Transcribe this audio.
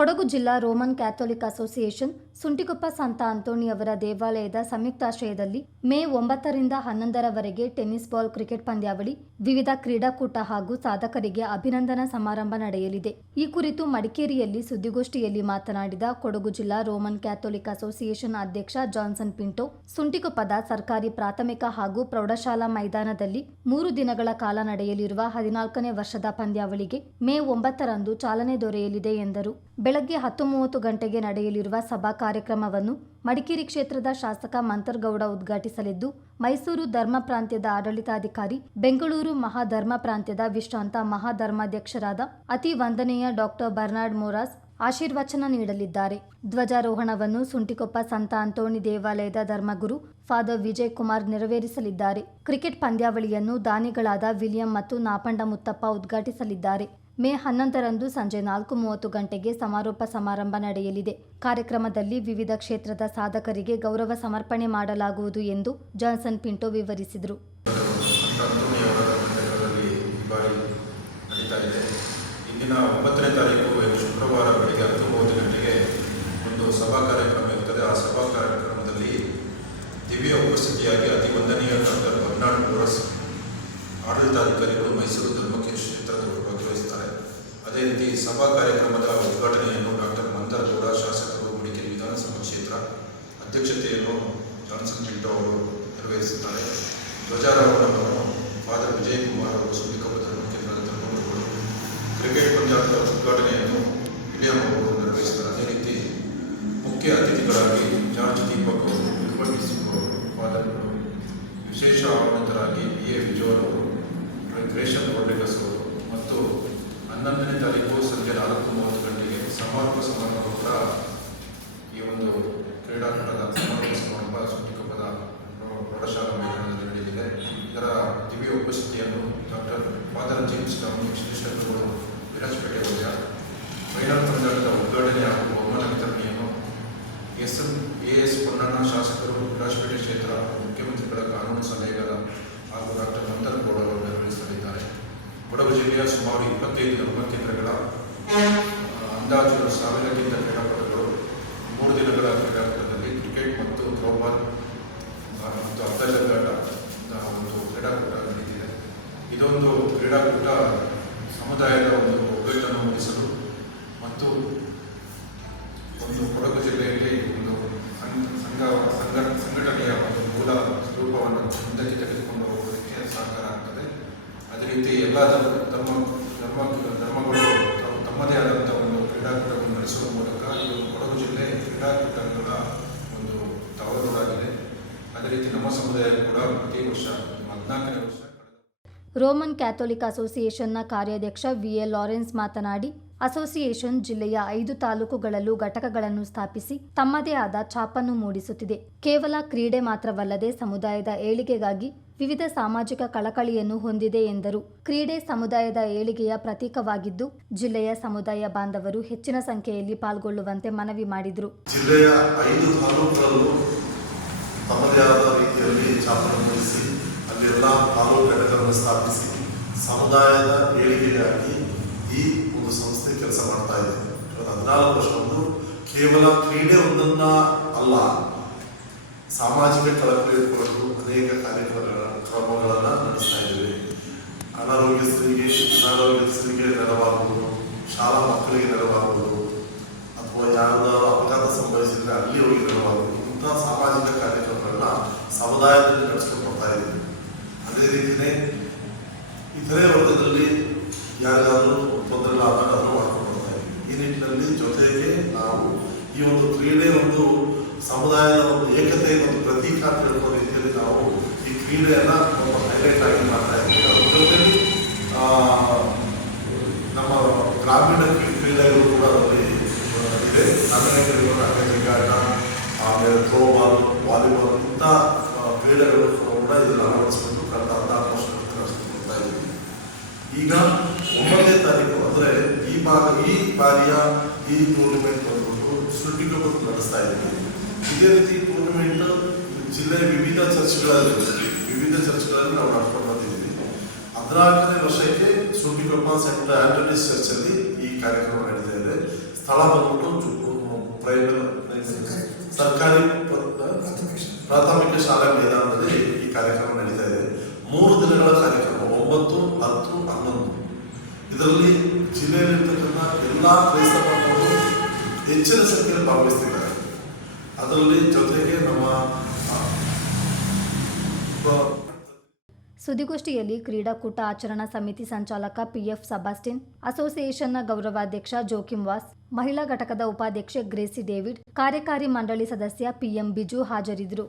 ಕೊಡಗು ಜಿಲ್ಲಾ Roman Catholic association, Suntikoppa ಸಂತ ಅಂತೋಣಿ ಅವರ ದೇವಾಲಯದ ಸಂಯುಕ್ತಾಶ್ರಯದಲ್ಲಿ ಮೇ ಒಂಬತ್ತರಿಂದ ಹನ್ನೊಂದರವರೆಗೆ ಟೆನ್ನಿಸ್ ಬಾಲ್ ಕ್ರಿಕೆಟ್ ಪಂದ್ಯಾವಳಿ, ವಿವಿಧ ಕ್ರೀಡಾಕೂಟ ಹಾಗೂ ಸಾಧಕರಿಗೆ ಅಭಿನಂದನಾ ಸಮಾರಂಭ ನಡೆಯಲಿದೆ. ಈ ಕುರಿತು ಮಡಿಕೇರಿಯಲ್ಲಿ ಸುದ್ದಿಗೋಷ್ಠಿಯಲ್ಲಿ ಮಾತನಾಡಿದ ಕೊಡಗು ಜಿಲ್ಲಾ ರೋಮನ್ ಕ್ಯಾಥೋಲಿಕ್ ಅಸೋಸಿಯೇಷನ್ ಅಧ್ಯಕ್ಷ ಜಾನ್ಸನ್ ಪಿಂಟೋ, ಸುಂಟಿಕೊಪ್ಪದ ಸರ್ಕಾರಿ ಪ್ರಾಥಮಿಕ ಹಾಗೂ ಪ್ರೌಢಶಾಲಾ ಮೈದಾನದಲ್ಲಿ ಮೂರು ದಿನಗಳ ಕಾಲ ನಡೆಯಲಿರುವ ಹದಿನಾಲ್ಕನೇ ವರ್ಷದ ಪಂದ್ಯಾವಳಿಗೆ ಮೇ ಒಂಬತ್ತರಂದು ಚಾಲನೆ ದೊರೆಯಲಿದೆ ಎಂದರು. ಬೆಳಗ್ಗೆ ಹತ್ತು ಮೂವತ್ತು ಗಂಟೆಗೆ ನಡೆಯಲಿರುವ ಸಭಾ ಕಾರ್ಯಕ್ರಮವನ್ನು ಮಡಿಕೇರಿ ಕ್ಷೇತ್ರದ ಶಾಸಕ ಮಂತರ್ಗೌಡ ಉದ್ಘಾಟಿಸಲಿದ್ದು, ಮೈಸೂರು ಧರ್ಮ ಪ್ರಾಂತ್ಯದ ಆಡಳಿತಾಧಿಕಾರಿ, ಬೆಂಗಳೂರು ಮಹಾಧರ್ಮ ಪ್ರಾಂತ್ಯದ ವಿಶ್ರಾಂತ ಮಹಾಧರ್ಮಾಧ್ಯಕ್ಷರಾದ ಅತಿ ವಂದನೀಯ ಡಾಕ್ಟರ್ ಬರ್ನಾರ್ಡ್ ಮೋರಾಸ್ ಆಶೀರ್ವಚನ ನೀಡಲಿದ್ದಾರೆ. ಧ್ವಜಾರೋಹಣವನ್ನು ಸುಂಟಿಕೊಪ್ಪ ಸಂತ ಅಂತೋಣಿ ದೇವಾಲಯದ ಧರ್ಮಗುರು ಫಾದರ್ ವಿಜಯ್ ಕುಮಾರ್ ನೆರವೇರಿಸಲಿದ್ದಾರೆ. ಕ್ರಿಕೆಟ್ ಪಂದ್ಯಾವಳಿಯನ್ನು ದಾನಿಗಳಾದ ವಿಲಿಯಂ ಮತ್ತು ನಾಪಂಡ ಮುತ್ತಪ್ಪ ಉದ್ಘಾಟಿಸಲಿದ್ದಾರೆ. ಮೇ ಹನ್ನೊಂದರಂದು ಸಂಜೆ ನಾಲ್ಕು ಮೂವತ್ತು ಗಂಟೆಗೆ ಸಮಾರೋಪ ಸಮಾರಂಭ ನಡೆಯಲಿದೆ. ಕಾರ್ಯಕ್ರಮದಲ್ಲಿ ವಿವಿಧ ಕ್ಷೇತ್ರದ ಸಾಧಕರಿಗೆ ಗೌರವ ಸಮರ್ಪಣೆ ಮಾಡಲಾಗುವುದು ಎಂದು ಜಾನ್ಸನ್ ಪಿಂಟೋ ವಿವರಿಸಿದರು. ಇಂದಿನ ಒಂಬತ್ತನೇ ತಾರೀಕು ಶುಕ್ರವಾರ ಹತ್ತು ಮೂವತ್ತು ಗಂಟೆಗೆ ಒಂದು ಸಭಾ ಕಾರ್ಯಕ್ರಮ ಇರುತ್ತದೆ. ಆ ಸಭಾ ಕಾರ್ಯಕ್ರಮದಲ್ಲಿ ದಿವ್ಯ ಉಪಸ್ಥಿತಿಯಾಗಿ ಅತಿ ಡಾಕ್ಟರ್ ಆಡಳಿತಾಧಿಕಾರಿಗಳು ಮೈಸೂರು ಧರ್ಮಕ್ಕೆ ಕ್ಷೇತ್ರದವರು ಭಾಗವಹಿಸ್ತಾರೆ ಅದೇ ರೀತಿ ಸಭಾ ಕಾರ್ಯಕ್ರಮದ ಉದ್ಘಾಟನೆಯನ್ನು ಡಾಕ್ಟರ್ ಮಂದರಗೌಡ ಶಾಸಕರು ಮಡಿಕೇರಿ ವಿಧಾನಸಭಾ ಕ್ಷೇತ್ರ ಅಧ್ಯಕ್ಷತೆಯನ್ನು ಜಾನ್ಸನ್ ಪಿಂಟೋ ಅವರು ನಿರ್ವಹಿಸುತ್ತಾರೆ. ಧ್ವಜಾರೋಹಣವನ್ನು ಫಾದರ್ ವಿಜಯ್ ಕುಮಾರ್ ಅವರು ಧರ್ಮ ಕೇಂದ್ರದ ಧರ್ಮಗುರುಗಳು ಕ್ರಿಕೆಟ್ ಪಂದ್ಯಾಟದ ಉದ್ಘಾಟನೆಯನ್ನು ವಿಲಿಯಂ ಅವರು ನಿರ್ವಹಿಸುತ್ತಾರೆ. ಅದೇ ರೀತಿ ಮುಖ್ಯ ಅತಿಥಿಗಳಾಗಿ ಜಾರ್ಜ್ ದೀಪಕ್ ಅವರು ನಿರ್ವಹಿಸಿರುವ ಫಾದರ್ಗಳು ವಿಶೇಷ ಆಹ್ವಾನಿತರಾಗಿ ಎ ವಿಜೋರ್ ಅವರು ಗ್ರೇಷನ್ ರೋಡ್ರಿಗಸ್ ಅವರು ಮತ್ತು ಹನ್ನೊಂದನೇ ತಾರೀಕು ಸಂಜೆ ನಾಲ್ಕು ಮೂವತ್ತು ಗಂಟೆಗೆ ಸಮಾರೋಪ ಸಮಾರಂಭ ಕೂಡ ಈ ಒಂದು ಕ್ರೀಡಾಕೂಟದ ಸಮಾರೋಪ ಸಮಾರಂಭ ಸುದ್ದಿಕೊಪ್ಪದ ಪ್ರೌಢಶಾಲಾ ಮೈದಾನದಲ್ಲಿ ನಡೆಯಲಿದೆ. ಇದರ ದಿವ್ಯ ಉಪಸ್ಥಿತಿಯನ್ನು ಡಾಕ್ಟರ್ ಫಾದರ್ ಜೇಮ್ಸ್ ಡಾಮಿನಿಕ್ ಶ್ರೀಶಂಕರಗಳು ವಿರಾಜಪೇಟೆ ವಲಯ ಫೈನಲ್ ಪಂದ್ಯಾಟದ ಉದ್ಘಾಟನೆ ಹಾಗೂ ಬಹುಮಾನ ವಿತರಣೆಯನ್ನು S M A S Ponnanna ಶಾಸಕರು ವಿರಾಜಪೇಟೆ ಕ್ಷೇತ್ರ ಮುಖ್ಯಮಂತ್ರಿಗಳ ಕಾನೂನು ಸಲಹೆಗಾರ ಹಾಗೂ ಡಾಕ್ಟರ್ ಮಂತರಗೌಡ ಅವರು ನೆರವೇರಿಸಲಿದ್ದಾರೆ ಕೊಡಗು ಜಿಲ್ಲೆಯ ಸುಮಾರು ಇಪ್ಪತ್ತೈದು ಕೇಂದ್ರಗಳ ಅಂದಾಜು ಸಾವಿರಕ್ಕಿಂತ ಕ್ರೀಡಾಪಟುಗಳು ಮೂರು ದಿನಗಳ ಕ್ರೀಡಾಕೂಟದಲ್ಲಿ ಕ್ರಿಕೆಟ್ ಮತ್ತು ಥ್ರೋಬಾಲ್ ಮತ್ತು ಅರ್ಧಜಗ್ಗಾಟ ಒಂದು ಕ್ರೀಡಾಕೂಟ ನಡೆಯುತ್ತಿದೆ ಇದೊಂದು ಕ್ರೀಡಾಕೂಟ ಸಮುದಾಯದ ಒಂದು ಒಗ್ಗಟ್ಟನ್ನು ಮೂಡಿಸಲು ಮತ್ತು ಒಂದು ಕೊಡಗು ಜಿಲ್ಲೆಯಲ್ಲಿ ಒಂದು ಸಂಘ, ಸಂಘ- ಸಂಘಟನೆಯ ಒಂದು ಮೂಲ ಸ್ವರೂಪವನ್ನು ಮುಂದಕ್ಕೆ ತೆಗೆದುಕೊಂಡು ಹೋಗೋದಕ್ಕೆ ಸಹಕಾರ ಆಗ್ತದೆ. ಅದೇ ರೀತಿ ಎಲ್ಲ ಧರ್ಮ ಧರ್ಮ ಧರ್ಮ ಧರ್ಮಗಳು ತಾವು ತಮ್ಮದೇ ಆದಂಥ ಒಂದು ಕ್ರೀಡಾಕೂಟವನ್ನು ನಡೆಸುವ ಮೂಲಕ ಈ ಒಂದು ಕೊಡಗು ಜಿಲ್ಲೆ ಕ್ರೀಡಾಕೂಟಗಳ ಒಂದು ತವರೂರಾಗಿದೆ ಅದೇ ರೀತಿ ನಮ್ಮ ಸಮುದಾಯ ಕೂಡ ಪ್ರತಿ ವರ್ಷ ಹದಿನಾಲ್ಕನೇ ವರ್ಷ ರೋಮನ್ ಕ್ಯಾಥೋಲಿಕ್ ಅಸೋಸಿಯೇಷನ್ನ ಕಾರ್ಯಾಧ್ಯಕ್ಷ ವಿಎಲ್ ಲಾರೆನ್ಸ್ ಮಾತನಾಡಿ ಅಸೋಸಿಯೇಷನ್ ಜಿಲ್ಲೆಯ ಐದು ತಾಲೂಕುಗಳಲ್ಲೂ ಘಟಕಗಳನ್ನು ಸ್ಥಾಪಿಸಿ ತಮ್ಮದೇ ಆದ ಛಾಪನ್ನು ಮೂಡಿಸುತ್ತಿದೆ. ಕೇವಲ ಕ್ರೀಡೆ ಮಾತ್ರವಲ್ಲದೆ ಸಮುದಾಯದ ಏಳಿಗೆಗಾಗಿ ವಿವಿಧ ಸಾಮಾಜಿಕ ಕಳಕಳಿಯನ್ನು ಹೊಂದಿದೆ ಎಂದರು. ಕ್ರೀಡೆ ಸಮುದಾಯದ ಏಳಿಗೆಯ ಪ್ರತೀಕವಾಗಿದ್ದು ಜಿಲ್ಲೆಯ ಸಮುದಾಯ ಬಾಂಧವರು ಹೆಚ್ಚಿನ ಸಂಖ್ಯೆಯಲ್ಲಿ ಪಾಲ್ಗೊಳ್ಳುವಂತೆ ಮನವಿ ಮಾಡಿದರು. ಜಿಲ್ಲೆಯ ಐದು ತಾಲೂಕುಗಳಲ್ಲೂ ತಮ್ಮದೇ ಆದ ರೀತಿಯಲ್ಲಿ ಚಾಪನೆ ಮೂಡಿಸಿ ಅಲ್ಲೆಲ್ಲ ತಾಲೂಕು ಘಟಕವನ್ನು ಸ್ಥಾಪಿಸಿ, ಸಮುದಾಯದ ಏಳಿಗೆಗಾಗಿ ಈ ಒಂದು ಸಂಸ್ಥೆ ಕೆಲಸ ಮಾಡ್ತಾ ಇದೆ. ಇವತ್ತು ಹದಿನಾಲ್ಕು ವರ್ಷ ಒಂದು ಕೇವಲ ಕ್ರೀಡೆ ಒಂದನ್ನ ಅಲ್ಲ, ಸಾಮಾಜಿಕ ಕಳಕಳಿ ಅನೇಕ ಕಾರ್ಯಕ್ರಮಗಳ, ಕ್ರಮಗಳನ್ನು ನಡೆಸ್ತಾ ಇದ್ದೇವೆ. ಅನಾರೋಗ್ಯಸ್ಥರಿಗೆ ಅನಾರೋಗ್ಯಸ್ಥರಿಗೆ ನೆರವಾಗುವುದು, ಶಾಲಾ ಮಕ್ಕಳಿಗೆ ನೆರವಾಗುವುದು, ಅಥವಾ ಯಾರಾದರೂ ಅಪಘಾತ ಸಂಭವಿಸಿದರೆ ಅಲ್ಲಿ ಹೋಗಿ ನೆರವಾಗುವುದು. ಇಂತಹ ಸಾಮಾಜಿಕ ಕಾರ್ಯಕ್ರಮಗಳನ್ನ ಸಮುದಾಯದಲ್ಲಿ ನಡೆಸ್ಕೊಂಡು ಬರ್ತಾ ಇದ್ದೀವಿ. ಅದೇ ರೀತಿಯೇ ಇತರೆ ವರ್ಗದಲ್ಲಿ ಯಾರಿಗಾದರೂ ತೊಂದರೆ ಆದಾಗ ಅದನ್ನು ಮಾಡ್ಕೊಂಡು ಬರ್ತಾ ಈ ನಿಟ್ಟಿನಲ್ಲಿ ಜೊತೆಗೆ ನಾವು ಈ ಒಂದು ಕ್ರೀಡೆ ಒಂದು ಸಮುದಾಯದ ಒಂದು ಏಕತೆ ಮತ್ತು ಪ್ರತೀಕ ಅಂತ ಹೇಳುವ ರೀತಿಯಲ್ಲಿ ನಾವು ಈ ಕ್ರೀಡೆಯನ್ನ ತುಂಬ ಹೈಲೈಟ್ ಆಗಿ ಮಾಡ್ತಾ ಇದ್ದೀವಿ. ಅದ್ರ ಜೊತೆಲಿ ಆ, ನಮ್ಮ ಗ್ರಾಮೀಣ ಕ್ರೀ- ಕ್ರೀಡೆಗಳು ಕೂಡ ಅದರಲ್ಲಿ ಇದೆ. ಗ್ರಾಮೀಣ ಕ್ರೀಡೆಗಳು ಕೂಡ ಇದನ್ನು ಅಳವಡಿಸಿಕೊಂಡು ಕಳೆದ ನಡೆಸ್ಕೊಂಡು ಇದ್ದೀವಿ ಈಗ ಒಂಬತ್ತನೇ ತಾರೀಕು ಅಂದರೆ ಈ ಭಾಗ, ಈ ಬಾರಿಯ ಈ ಟೂರ್ನಿಮೆಂಟ್ ಬಂದ್ಬಿಟ್ಟು ಸುಟ್ಟಿಗೊಬ್ಬರು ನಡೆಸ್ತಾ ಇದ್ದೀವಿ ಇದೇ ರೀತಿ ಟೂರ್ನಿಮೆಂಟ್ ಜಿಲ್ಲೆಯ ವಿವಿಧ ಚರ್ಚ್ಗಳಲ್ಲಿ ವಿವಿಧ ಚರ್ಚ್ಗಳಲ್ಲಿ ನಾವು ನಡ್ಕೊಂಡು ಬಂದಿದ್ದೀವಿ. ಹದಿನಾಲ್ಕನೇ ವರ್ಷಕ್ಕೆ ಸುಟ್ಟಿಗೊಪ್ಪ ಸೆಂಟ್ ಆಂಟೋನಿಸ್ ಚರ್ಚಲ್ಲಿ ಈ ಕಾರ್ಯಕ್ರಮ ನಡೀತಾ ಇದೆ. ಸ್ಥಳ ಬಂದ್ಬಿಟ್ಟು ಪ್ರೈವೇಟ್ ಸರ್ಕಾರಿ ಪ್ರಾಥಮಿಕ ಶಾಲಾ ಮೈದಾನದಲ್ಲಿ ಈ ಕಾರ್ಯಕ್ರಮ ನಡೀತಾ ಇದೆ. ಮೂರು ದಿನಗಳ ಕಾರ್ಯಕ್ರಮ, ಒಂಬತ್ತು, ಹತ್ತು, ಹನ್ನೊಂದು. ಇದರಲ್ಲಿ ಜಿಲ್ಲೆಯಲ್ಲಿರ್ತಕ್ಕಂಥ ಎಲ್ಲ ಕ್ರೈಸ್ತ ಬಾಂಧವರು ಹೆಚ್ಚಿನ ಸಂಖ್ಯೆಯಲ್ಲಿ ಭಾಗವಹಿಸ್ತಿದ್ದಾರೆ. ಅದರಲ್ಲಿ ಜೊತೆಗೆ ನಮ್ಮ ಸುದ್ದಿಗೋಷ್ಠಿಯಲ್ಲಿ ಕ್ರೀಡಾಕೂಟ ಆಚರಣಾ ಸಮಿತಿ ಸಂಚಾಲಕ ಪಿಎಫ್ ಸಬಾಸ್ಟಿನ್, ಅಸೋಸಿಯೇಷನ್ನ ಗೌರವಾಧ್ಯಕ್ಷ ಜೋಕಿಂ ವಾಸ್, ಮಹಿಳಾ ಘಟಕದ ಉಪಾಧ್ಯಕ್ಷೆ ಗ್ರೇಸಿ ಡೇವಿಡ್, ಕಾರ್ಯಕಾರಿ ಮಂಡಳಿ ಸದಸ್ಯ ಪಿಎಂ ಬಿಜು ಹಾಜರಿದ್ದರು.